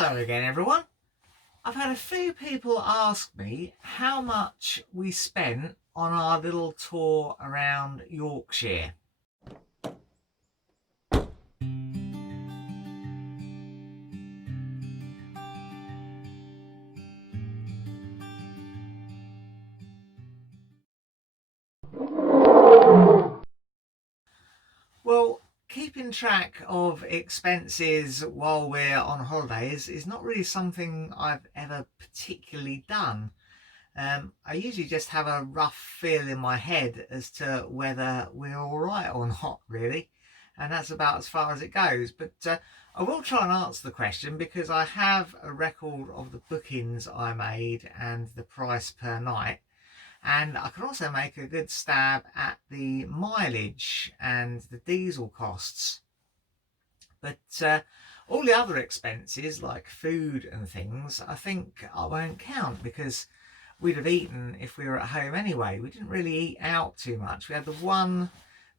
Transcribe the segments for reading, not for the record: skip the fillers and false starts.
Hello again, everyone. I've had a few people ask me how much we spent on our little tour around Yorkshire. Well, keeping track of expenses while we're on holidays is not really something I've ever particularly done. I usually just have a rough feel in my head as to whether we're all right or not, really. And that's about as far as it goes. But I will try and answer the question because I have a record of the bookings I made and the price per night. And I can also make a good stab at the mileage and the diesel costs. But all the other expenses like food and things, I think I won't count because we'd have eaten if we were at home anyway. We didn't really eat out too much. We had the one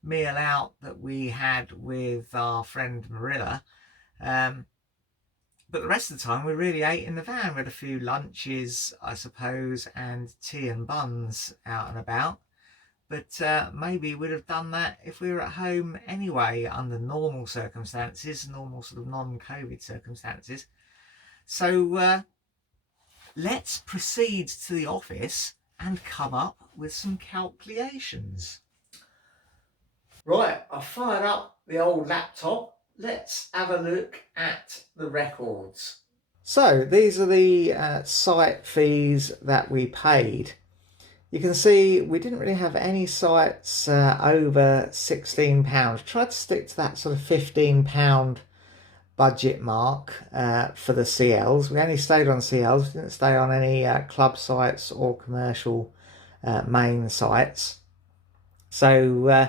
meal out that we had with our friend Marilla. But the rest of the time we really ate in the van. We had a few lunches, I suppose, and tea and buns out and about. But maybe we'd have done that if we were at home anyway under normal circumstances, normal sort of non-COVID circumstances. So let's proceed to the office and come up with some calculations. Right, I've fired up the old laptop. Let's have a look at the records. So these are the site fees that we paid. You can see we didn't really have any sites over £16. Tried to stick to that sort of £15 budget mark for the CLs. We only stayed on CLs, we didn't stay on any club sites or commercial main sites. So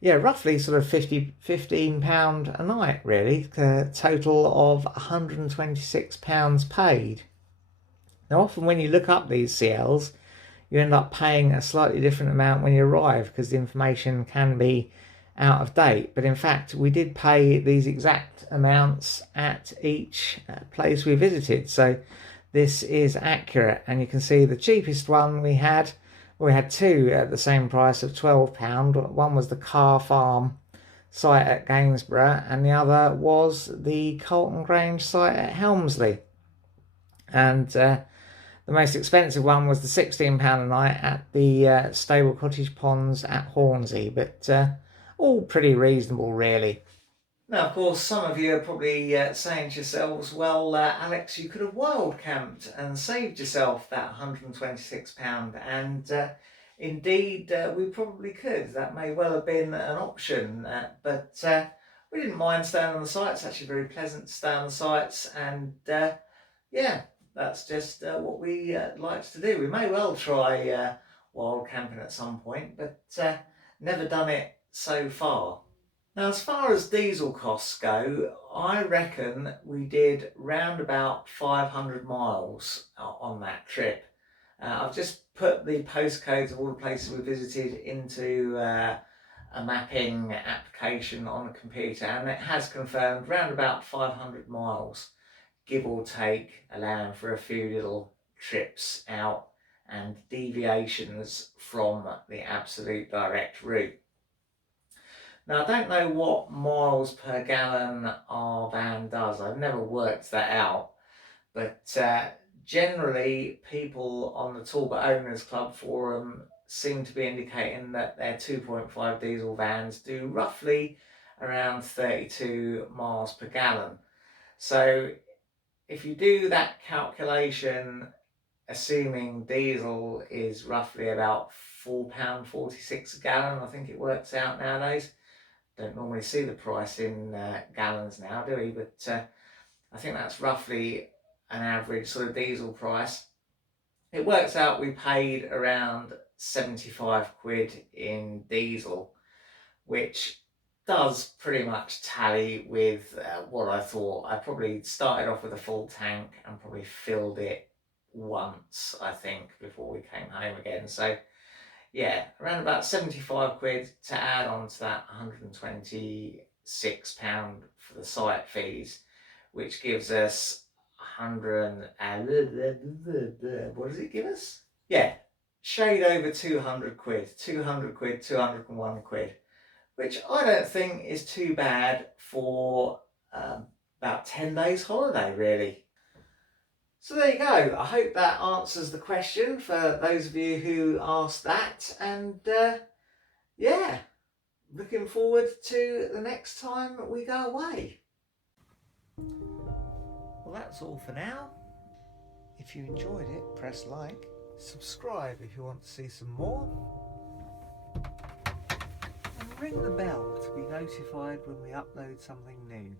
yeah, roughly sort of £15 a night really, a total of £126 paid. Now often when you look up these CLs, you end up paying a slightly different amount when you arrive because the information can be out of date. But in fact, we did pay these exact amounts at each place we visited. So this is accurate. And you can see the cheapest one we had two at the same price of £12. One was the Car Farm site at Gainsborough and the other was the Colton Grange site at Helmsley. And the most expensive one was the £16 a night at the Stable Cottage Ponds at Hornsey, but all pretty reasonable really. Now, of course, some of you are probably saying to yourselves, well, Alex, you could have wild camped and saved yourself that £126, and indeed we probably could. That may well have been an option, but we didn't mind staying on the sites. It's actually very pleasant to stay on the sites, and yeah, that's just what we like to do. We may well try wild camping at some point, but never done it so far. Now, as far as diesel costs go, I reckon we did round about 500 miles on that trip. I've just put the postcodes of all the places we visited into a mapping application on the computer, and it has confirmed round about 500 miles, give or take, allowing for a few little trips out and deviations from the absolute direct route. Now, I don't know what miles per gallon our van does. I've never worked that out. But generally, people on the Talbot Owners Club forum seem to be indicating that their 2.5 diesel vans do roughly around 32 miles per gallon. So if you do that calculation, assuming diesel is roughly about £4.46 a gallon, I think it works out nowadays. Don't normally see the price in gallons now, do we? But I think that's roughly an average sort of diesel price. It works out we paid around 75 quid in diesel, which does pretty much tally with what I thought. I probably started off with a full tank and probably filled it once, I think, before we came home again. So yeah, around about 75 quid to add on to that £126 for the site fees, which gives us 200 and what does it give us? Yeah, shade over 200 quid, 200 quid, 201 quid, which I don't think is too bad for about 10 days holiday, really. So there you go. I hope that answers the question for those of you who asked that. And yeah, looking forward to the next time we go away. Well, that's all for now. If you enjoyed it, press like. Subscribe if you want to see some more. And ring the bell to be notified when we upload something new.